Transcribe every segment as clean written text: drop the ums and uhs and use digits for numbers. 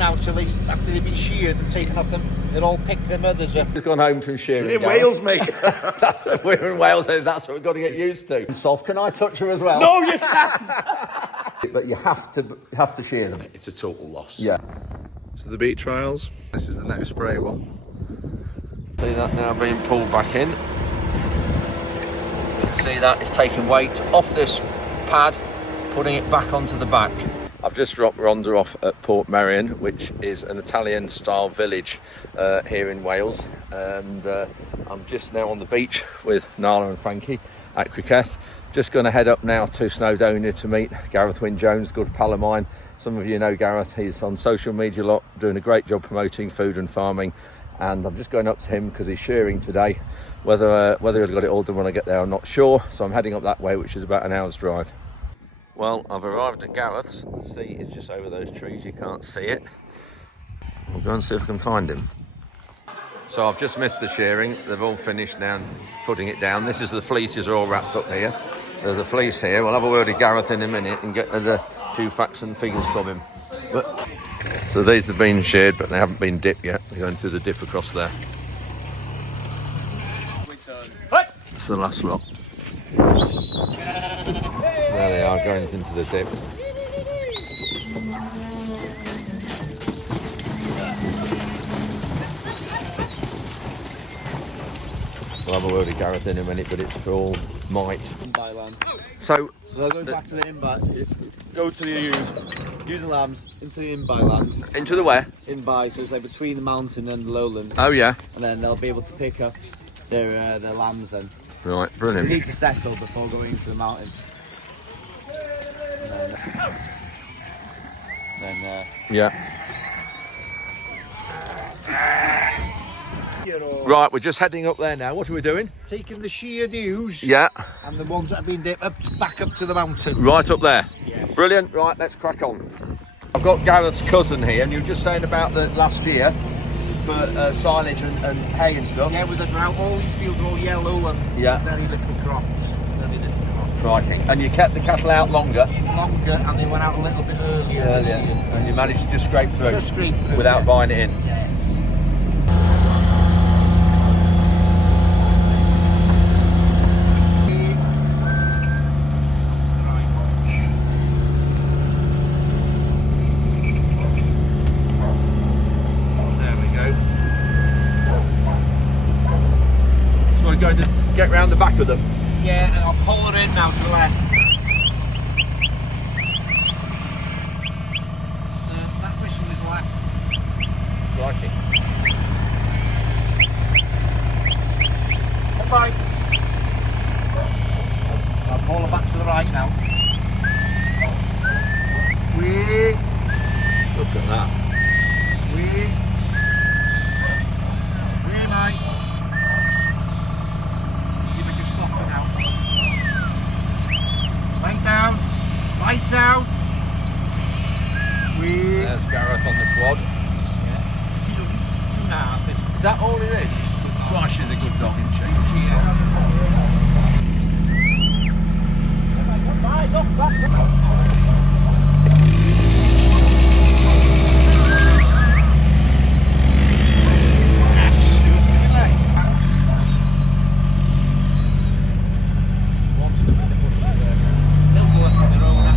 now till after they've been sheared and taken off them. They'll all pick their mothers up. We've gone home from shearing. In Wales, mate. We're in Wales, and that's what we've got to get used to. Soft, can I touch her as well? No, you can't. But you have to shear them. It's a total loss. Yeah. So the beet trials. This is the no spray one. See that now being pulled back in. You can see that it's taking weight off this pad, putting it back onto the back. I've just dropped Rhonda off at Port Merion, which is an Italian-style village here in Wales, and I'm just now on the beach with Nala and Frankie at Cricketh. Just going to head up now to Snowdonia to meet Gareth Wynne-Jones, good pal of mine. Some of you know Gareth, he's on social media a lot, doing a great job promoting food and farming, and I'm just going up to him because he's shearing today. Whether he'll got it all done when I get there, I'm not sure, so I'm heading up that way, which is about an hour's drive. Well, I've arrived at Gareth's. The sea is just over those trees, you can't see it. I'll go and see if I can find him. So I've just missed the shearing. They've all finished now putting it down. This is the fleeces are all wrapped up here. There's a fleece here. We'll have a word with Gareth in a minute and get the few facts and figures from him. So these have been sheared, but they haven't been dipped yet. They're going through the dip across there. That's the last lot. There they are, going into the dip. We'll have a word with Gareth in a minute, but it's for all might. Inbyland. So they're going back to the inby. Go to the ewes and lambs into the inbyland. into the where? Inby, so it's like between the mountain and the lowland. Oh yeah. And then they'll be able to pick up their lambs then. Right, They brilliant. need to settle before going into the mountain. And then Yeah. Right, we're just heading up there now. What are we doing? Taking the sheared ewes Yeah, and the ones that have been dipped back up to the mountain. right up there. Yeah. Brilliant. Right, let's crack on. I've got Gareth's cousin here, and you were just saying about the last year for silage and hay and stuff. Yeah, with the drought, all these fields are all yellow and Yeah. very little crops. Very little crops. Crikey. And you kept the cattle out longer. Longer, and they went out a little bit earlier this year. And you managed to just scrape through, Just scrape through, without yeah. buying it in. Yes. There we go. So we're going to get round the back of them. Yeah, and I'll pull her in now to the left. That whistle is left. Crikey. Come by. I'll pull her back to the right now. Wee, Look at that. wee. Wee, mate. See if I can stop her now. Right down. Right down. Wee. There's Gareth on the quad. She's only 2.5. Is that all it is? Gosh, she's a good dog, isn't she?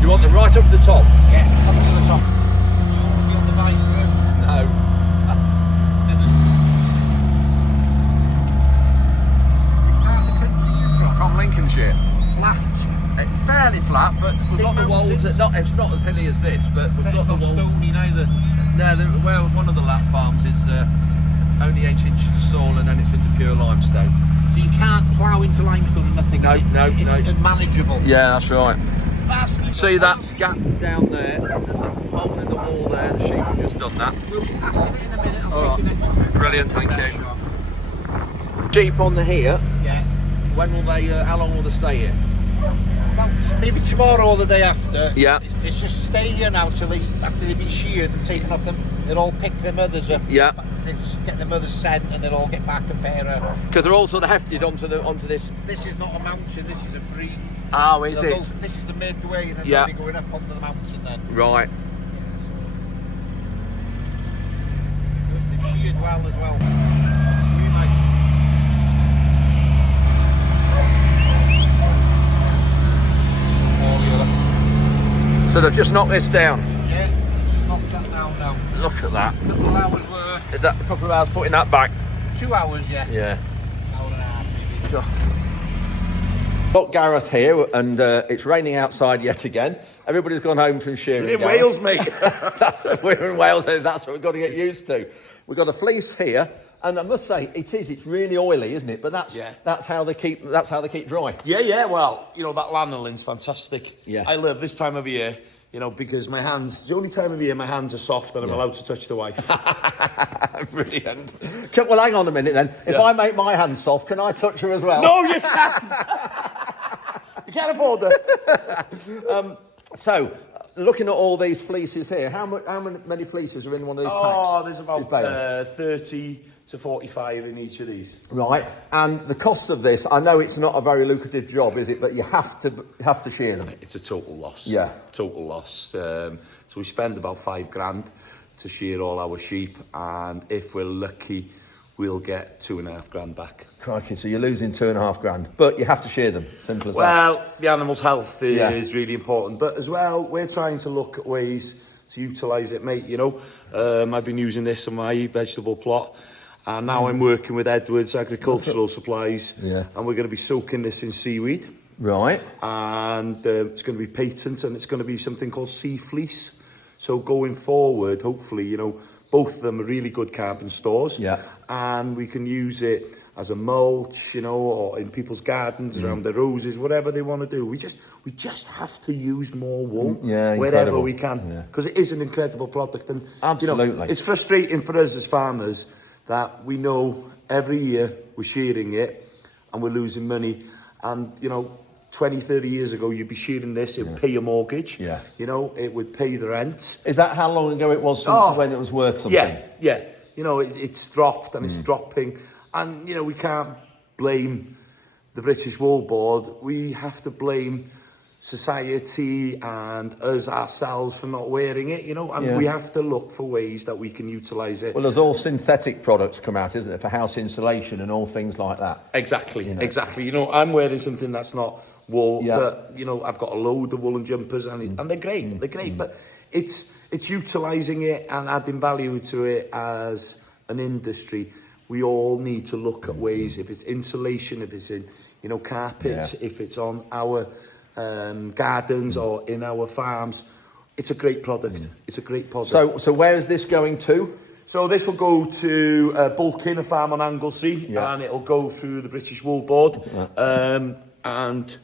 You want them right up to the top? Yeah, up to the top. Feel the light first. No. Which part of the country are you from? From Lincolnshire. Flat. It's fairly flat, but we've Big got the walls. mountains. It's not as hilly as this, but we've But it's got the not walls. stony neither. No, well, one of the lap farms is only 8 inches of soil, and then it's into pure limestone. So you can't plough into limestone and nothing. No, no, it's no. manageable. Yeah, that's right. Vastly See that gap down there? There's a hole in the wall there. The sheep have just done that. We'll pass it in a minute. I'll All take right. the next one. Brilliant, thank you. Sheep on the here. Yeah. When will they? How long will they stay here? Well, maybe tomorrow or the day after. Yeah. It's just stay here now till after they've been sheared and taken off them. They'll all pick their mothers up. Yeah. They just get their mothers sent and they'll all get back and pair her. Because they're all sort of hefted onto this. This is not a mountain. This is a free. Oh, is They'll it? go- this is the midway, and then Yeah. they're going up onto the mountain then. Right. sheared well as well. We like. So they've just knocked this down. Yeah, just knocked that down now. Look at that. A couple of hours work. Is that a couple of hours putting that back? 2 hours, yeah. Yeah. Hour and a half maybe. Got Gareth here, and it's raining outside yet again. Everybody's gone home from shearing. We're in Gareth. Wales, mate. We're in Wales, and that's what we've got to get used to. We've got a fleece here, and I must say, it's really oily, isn't it? But that's how they keep dry. Yeah, well, you know, that lanoline's fantastic. Yeah. I love this time of year, you know, because my hands, the only time of year my hands are soft and I'm allowed to touch the wife. Brilliant. Well, hang on a minute then. If I make my hands soft, can I touch her as well? No, you can't! You can't afford that. So, looking at all these fleeces here, how many fleeces are in one of these packs? Oh, there's about These bales? 30 to 45 in each of these. Right, and the cost of this, I know it's not a very lucrative job, is it? But you have to shear them. It's a total loss. Yeah. Total loss. So we spend about £5,000 to shear all our sheep, and if we're lucky, we'll get £2,500 back. Crikey, so you're losing £2,500, but you have to shear them. Simple as that. Well, the animal's health is really important, but as well, we're trying to look at ways to utilise it, mate. You know, I've been using this on my vegetable plot, and now I'm working with Edwards Agricultural Supplies, and we're going to be soaking this in seaweed. Right. And it's going to be patent, and it's going to be something called sea fleece. So going forward, hopefully, you know, both of them are really good carbon stores. Yeah. And we can use it as a mulch, you know, or in people's gardens, around their roses, whatever they want to do. We just have to use more wool wherever we can, because it is an incredible product. And absolutely, you know, it's frustrating for us as farmers that we know every year we're shearing it and we're losing money. And you know, 20, 30 years ago, you'd be shearing this, it would pay your mortgage. Yeah. You know, it would pay the rent. Is that how long ago it was since when it was worth something? Yeah. You know, it's dropped and it's dropping. And, you know, we can't blame the British Wool Board. We have to blame society and us ourselves for not wearing it, you know, and we have to look for ways that we can utilise it. Well, there's all synthetic products come out, isn't it, for house insulation and all things like that. Exactly, exactly. You know, I'm wearing something that's not wool, but, you know, I've got a load of woolen jumpers and they're great, but it's utilising it and adding value to it as an industry. We all need to look at ways, if it's insulation, if it's in, you know, carpets, if it's on our gardens or in our farms. It's a great product. It's a great product. So where is this going to? So this will go to Bulkin, a farm on Anglesey, and it'll go through the British Wool Board, and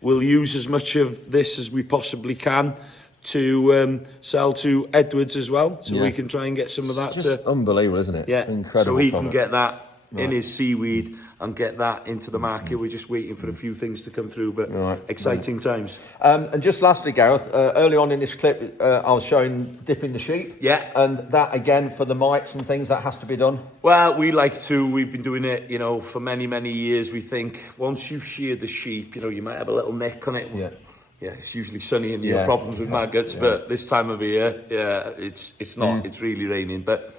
we'll use as much of this as we possibly can to sell to Edwards as well, so we can try and get some of that. It's just unbelievable, isn't it? Yeah, incredible. So he can get that in his seaweed and get that into the market. We're just waiting for a few things to come through, but exciting times. And just lastly, Gareth, early on in this clip, I was showing dipping the sheep. Yeah. And that, again, for the mites and things, that has to be done? Well, we've been doing it, you know, for many, many years. We think once you've sheared the sheep, you know, you might have a little nick on it. Yeah, it's usually sunny and you have problems with maggots, but this time of year, it's not. It's really raining, but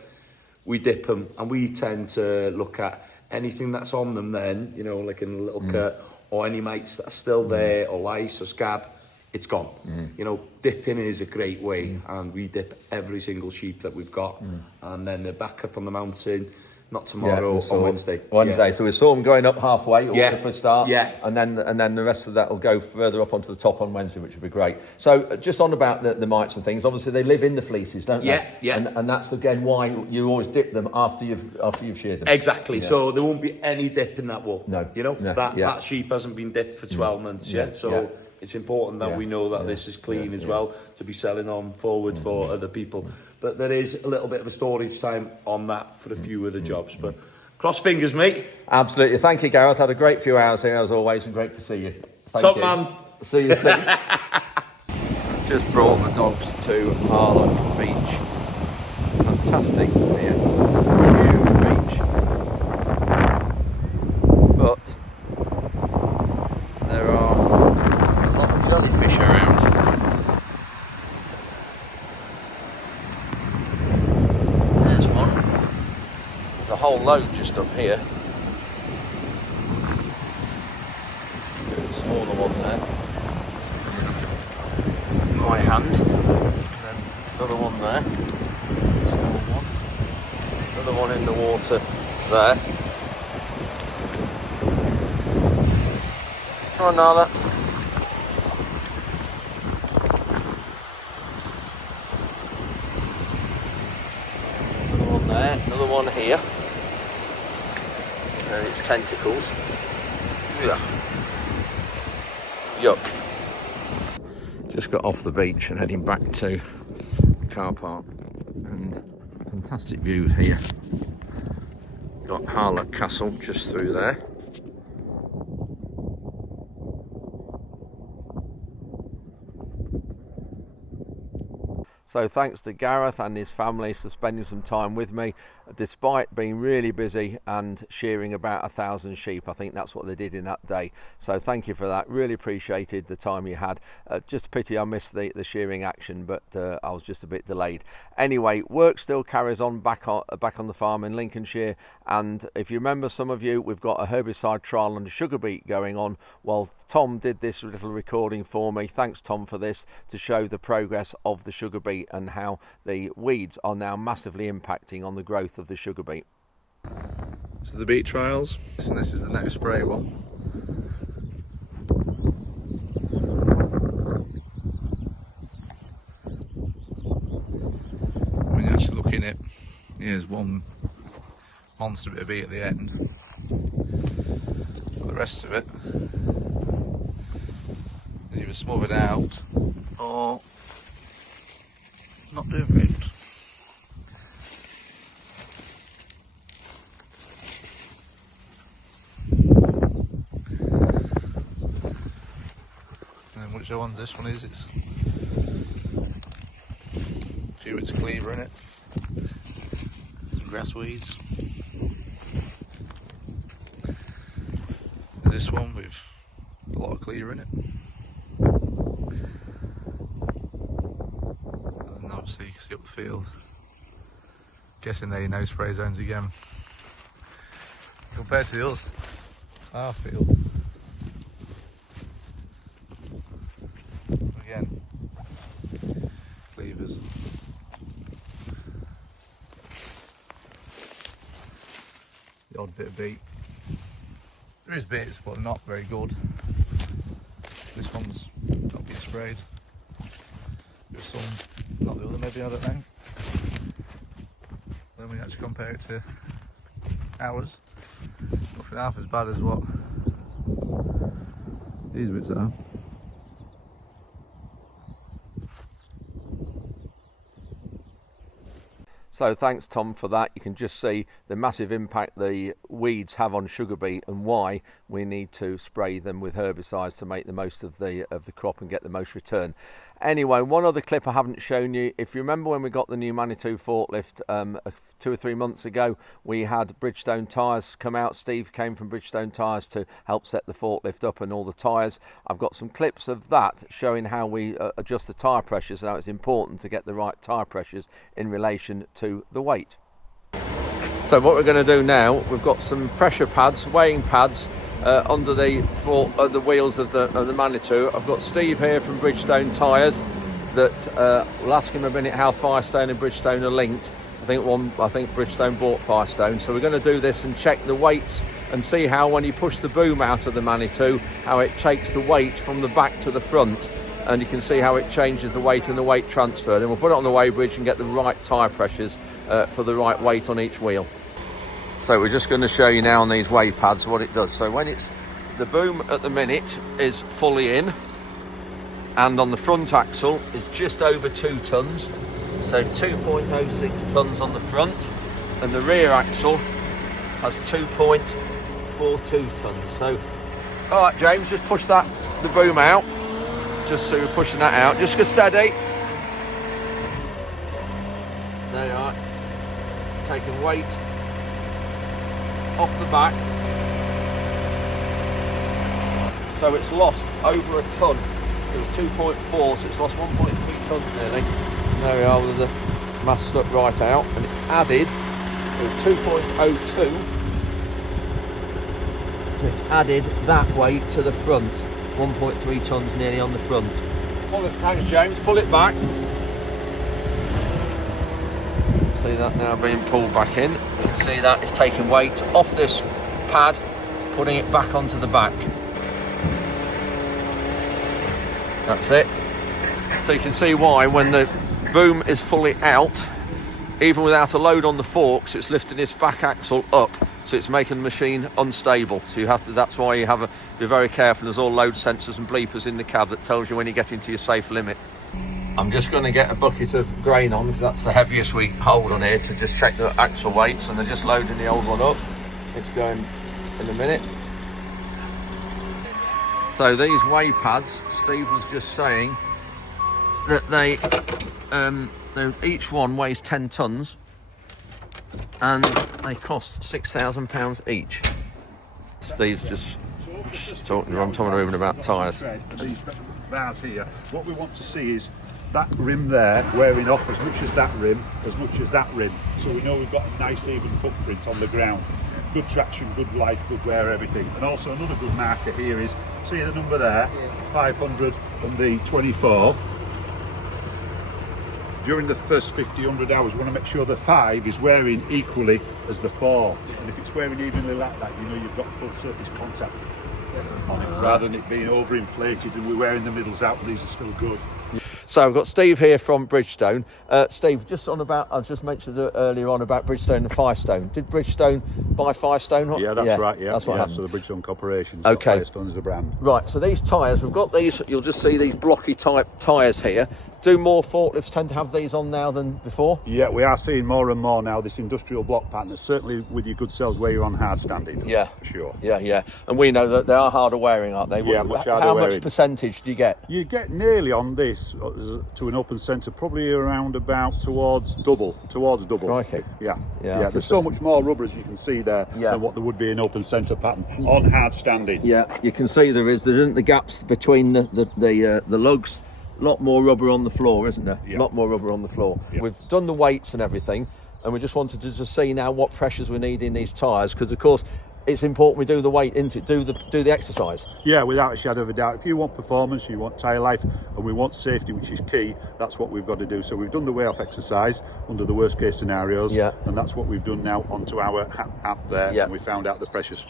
we dip them, and we tend to look at anything that's on them then, you know, like in a little cut, or any mites that are still there, or lice or scab, it's gone. You know, dipping is a great way, and we dip every single sheep that we've got, and then they're back up on the mountain, not tomorrow, on Wednesday. So we saw them going up halfway, for a start, and then the rest of that will go further up onto the top on Wednesday, which would be great. So just on about the mites and things, obviously they live in the fleeces, don't they? And that's again why you always dip them after you've sheared them. Exactly. So there won't be any dip in that wool. No. You know, that sheep hasn't been dipped for 12 months yet. So it's important that we know that this is clean as well, to be selling on forward for other people. But there is a little bit of a storage time on that for a few other jobs. But cross fingers, mate. Absolutely. Thank you, Gareth. Had a great few hours here as always, and great to see you. Top man. See you soon. Just brought the dogs to Harlech Beach. Fantastic here. Huge beach. But there are a lot of jellyfish around. There's one. whole load just up here. The smaller one there. My hand. And then another one there. Small one. Another one in the water there. Come on, Nala. Another one there, another one here. And its tentacles. Yuck. Yuck. Just got off the beach and heading back to the car park. And fantastic view here. Got Harlech Castle just through there. So thanks to Gareth and his family for spending some time with me, despite being really busy and shearing about 1,000 sheep. I think that's what they did in that day. So thank you for that. Really appreciated the time you had. Just a pity I missed the shearing action, but I was just a bit delayed. Anyway, work still carries on back on the farm in Lincolnshire. And if you remember, some of you, we've got a herbicide trial on sugar beet going on. Well, Tom did this little recording for me. Thanks, Tom, for this, to show the progress of the sugar beet and how the weeds are now massively impacting on the growth of the sugar beet. So the beet trials, and this is the no spray one. When you're actually looking at, here's one monster bit of beet at the end. The rest of it is either smothered out or not doing very good. And which one's this one is? It's a few bits of cleaver in it, some grass weeds. This one with a lot of cleaver in it. So you can see up the field. Guessing they're no spray zones again. Compared to the others, our field. Again, cleavers. The odd bit of beet. There is bits, but not very good. This one's not being sprayed. There's some, not the other maybe, I don't know. Then we actually compare it to ours. Nothing half as bad as what these bits are. So thanks, Tom, for that. You can just see the massive impact the weeds have on sugar beet and why we need to spray them with herbicides to make the most of the crop and get the most return. Anyway, one other clip I haven't shown you. If you remember when we got the new Manitou forklift 2 or 3 months ago, we had Bridgestone tyres come out. Steve came from Bridgestone tyres to help set the forklift up and all the tyres. I've got some clips of that showing how we adjust the tyre pressures. Now, it's important to get the right tyre pressures in relation to the weight. So what we're going to do now, we've got some pressure pads, weighing pads under the wheels of the Manitou. I've got Steve here from Bridgestone tyres that we'll ask him a minute how Firestone and Bridgestone are linked. I think Bridgestone bought Firestone, so we're going to do this and check the weights and see how when you push the boom out of the Manitou, how it takes the weight from the back to the front, and you can see how it changes the weight and the weight transfer. Then we'll put it on the weigh bridge and get the right tyre pressures for the right weight on each wheel. So we're just going to show you now on these weigh pads what it does. So when it's, the boom at the minute is fully in, and on the front axle is just over 2 tons. So 2.06 tons on the front, and the rear axle has 2.42 tons. So, all right, James, just push the boom out. Just so we're pushing that out. Just go steady. There you are. Taking weight off the back. So it's lost over a ton. It was 2.4, so it's lost 1.3 tons nearly. And there we are with the mass stuck right out, and it's added is 2.02. So it's added that weight to the front. 1.3 tonnes nearly on the front. Pull it, thanks James, pull it back. See that now being pulled back in. You can see that it's taking weight off this pad, putting it back onto the back. That's it. So you can see why when the boom is fully out, even without a load on the forks, it's lifting this back axle up, so it's making the machine unstable. So you have to, that's why you have to be very careful. There's all load sensors and bleepers in the cab that tells you when you get into your safe limit. I'm just going to get a bucket of grain on, because that's the heaviest we hold on here, to just check the axle weights, and they're just loading the old one up. It's going in a minute. So these weigh pads, Steve was just saying that they each one weighs 10 tonnes and they cost £6,000 each. Steve's just talking to Tom and about tyres. These bars here, what we want to see is that rim there wearing off as much as that rim, as much as that rim, so we know we've got a nice even footprint on the ground. Good traction, good life, good wear, everything. And also another good marker here is, see the number there, 500 and the 24. During the first 50, 100 hours, we want to make sure the 5 is wearing equally as the 4. And if it's wearing evenly like that, you know you've got full surface contact on it, rather than it being overinflated and we're wearing the middles out, these are still good. So I've got Steve here from Bridgestone. Steve, just on about, I just mentioned earlier on about Bridgestone and Firestone. Did Bridgestone buy Firestone? Yeah, that's right. Yeah, that's what happened. So the Bridgestone Corporation. Okay. Firestone is the brand. Right. So these tyres, we've got these. You'll just see these blocky type tyres here. Do more forklifts tend to have these on now than before? Yeah, we are seeing more and more now this industrial block pattern, certainly with your good cells where you're on hard standing. Yeah, for sure. Yeah. And we know that they are harder wearing, aren't they? Yeah, much harder How wearing. much percentage do you get? You get nearly on this to an open centre, probably around about towards double. Crikey. Yeah. Yeah. There's so much more rubber, as you can see there, than what there would be in open centre pattern on hard standing. Yeah, you can see there isn't the gaps between the lugs. A lot more rubber on the floor, isn't there? A lot more rubber on the floor. We've done the weights and everything, and we just wanted to just see now what pressures we need in these tyres, because of course it's important we do the weight into do the exercise. Yeah, without a shadow of a doubt. If you want performance, you want tyre life, and we want safety, which is key, that's what we've got to do. So we've done the weigh off exercise under the worst case scenarios, and that's what we've done now onto our app there, and we found out the pressures.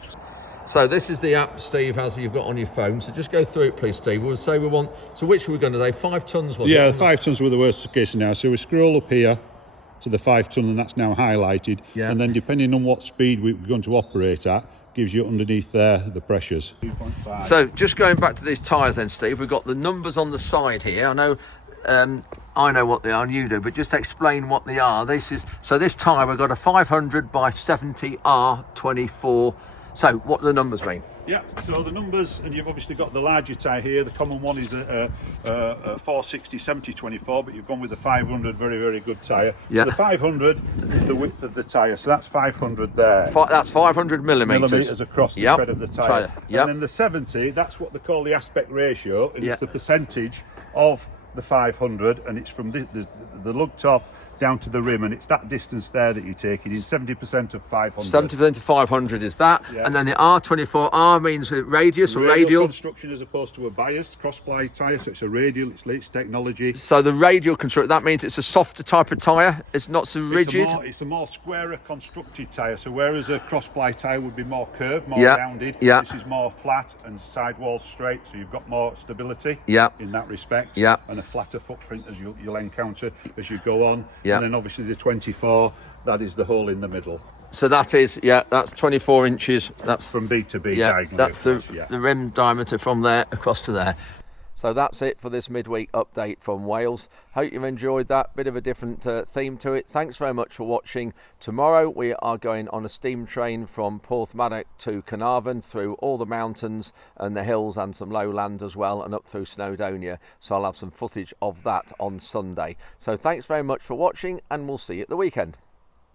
So this is the app, Steve, as you've got on your phone. So just go through it, please, Steve. We'll say we want. So which were we going to do? 5 tonnes, was it? Yeah, 5 tonnes were the worst case scenario. So we scroll up here to the 5 tonne, and that's now highlighted. Yeah. And then depending on what speed we're going to operate at, gives you underneath there the pressures. 2.5. So just going back to these tyres then, Steve, we've got the numbers on the side here. I know what they are and you do, but just explain what they are. This tyre, we've got a 500 by 70 R24. So what do the numbers mean? Yeah, so the numbers, and you've obviously got the larger tyre here. The common one is a 460 70/24, but you've gone with the 500, very, very good tyre. So the 500 is the width of the tyre, so that's 500 there. That's 500 millimetres across the tread of the tyre. And then the 70, that's what they call the aspect ratio, and it's the percentage of the 500, and it's from the lug top down to the rim, and it's that distance there that you're taking in. 70% of 500. 70% of 500 is that, and then the R24, R means radius or radial construction as opposed to a biased cross-ply tyre, so it's a radial, it's latest technology. So the radial construct, that means it's a softer type of tyre, it's not so rigid. It's a more squarer constructed tyre, so whereas a cross-ply tyre would be more curved, more rounded, this is more flat and sidewalls straight, so you've got more stability in that respect, and a flatter footprint as you'll encounter as you go on. And then obviously the 24, that is the hole in the middle. So that is, that's 24 inches. That's from B to B diagonally. That's the rim diameter from there across to there. So that's it for this midweek update from Wales. Hope you've enjoyed that. Bit of a different theme to it. Thanks very much for watching. Tomorrow we are going on a steam train from Porthmadog to Carnarvon through all the mountains and the hills and some lowland as well, and up through Snowdonia. So I'll have some footage of that on Sunday. So thanks very much for watching, and we'll see you at the weekend.